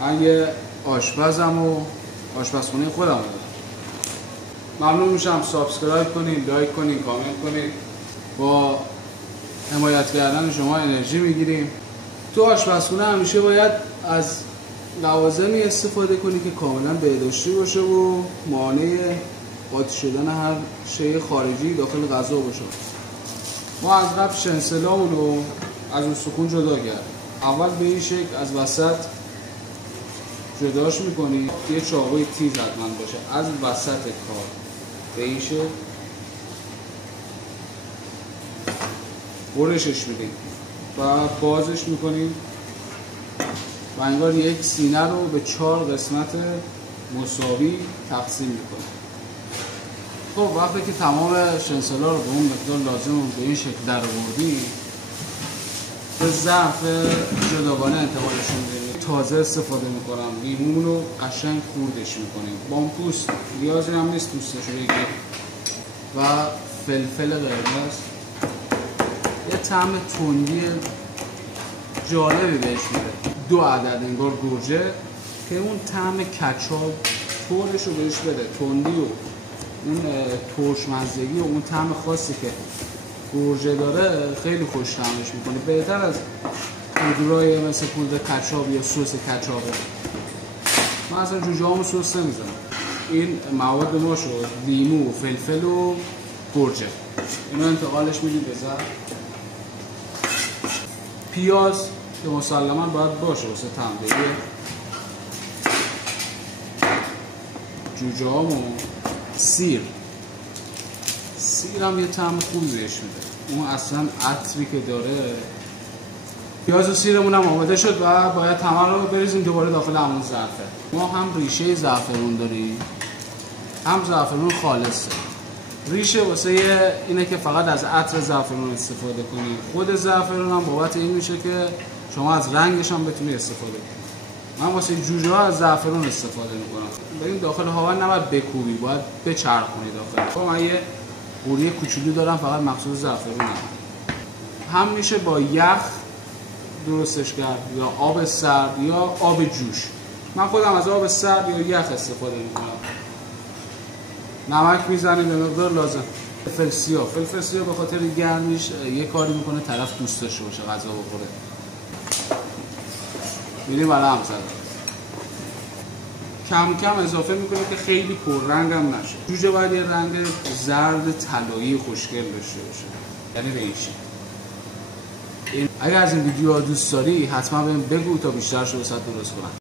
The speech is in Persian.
من یه آشپزم و آشپزخونه خودم دارم. ممنون میشم سابسکرایب کنین، لایک کنین، کامنت کنین. با حمایت کردن شما انرژی میگیریم. تو آشپزخونه همیشه باید از لوازمی استفاده کنی که کاملا بهداشتی باشه و مانع قاطی شدن هر شی خارجی داخل غذا باشه. ما از قبل شنسلامون رو از اون سکون جدا کردیم. اول به این شکل از وسط جداش میکنی، یه چاقوی تیز حتما باشه از وسط کار به این شکل برشش میدیم و بازش میکنیم و انگار یک سینه رو به 4 قسمت مساوی تقسیم میکنیم. خب وقتی که تمام شنسلا رو به اون مقدار لازم به این شکل در آوردیم، به ظرف جداگانه انتقالشون میدیم. تازه استفاده میکنم، لیمون رو قشنگ خوردش میکنیم. بامپوست نیازی هم نیست دوستش رو بگیر و فلفل قرمز یه طعم تندی جالبی بهش میده. 2 عدد انگار گوجه که اون طعم کچاپ طورش رو بهش بده، تندی و اون ترشمزدگی و اون طعم خاصی که گوجه داره خیلی خوش طعمش میکنه، بهتر از پودرای مثل پودر کچاپ یا سس کچاپه. من اصلا جوجه هامو سس نمیزنم. این مواد ما شد لیمو، فلفل و گوجه. اینو انتقالش میدیم به ظرف. پیاز که مسلما باید باشه واسه طعم جوجه هامو. سیر هم یه طعم خوبی بهش میده، اون اصلا عطری که داره. پیاز و سیرمون هم آماده شد و باید همه رو بریزیم دوباره داخل همون ظرفه. ما هم ریشه زعفرون داریم هم زعفرون خالصه. ریشه واسه اینه که فقط از عطر زعفرون استفاده کنی. خود زعفرون هم بابت این میشه که شما از رنگش هم بتونی استفاده کنی. من واسه جوجه ها از زعفرون استفاده میکنم. ببین داخل هاون نباید بکوبی، باید بچرخونی داخل. خب من یه قوری کوچولو دارم فقط مخصوص زعفرون هم میشه با یخ درستش کرد یا آب سرد یا آب جوش. من خودم از آب سرد یا یخ استفاده میکنم. نمک میزنیم به مقدار لازم. فلفل سیاه به خاطر گرمیش یه کاری میکنه طرف دوست داشته باشه غذا بخوره. میریم برای هم زدن. کم کم اضافه میکنیم که خیلی پررنگ هم نشه. جوجه باید یه رنگ زرد طلایی خوشگل داشته باشه، یعنی به این شکل. اگر از این ویدیو دوست داری حتما بهم بگو تا بیشتر شو درست کنم.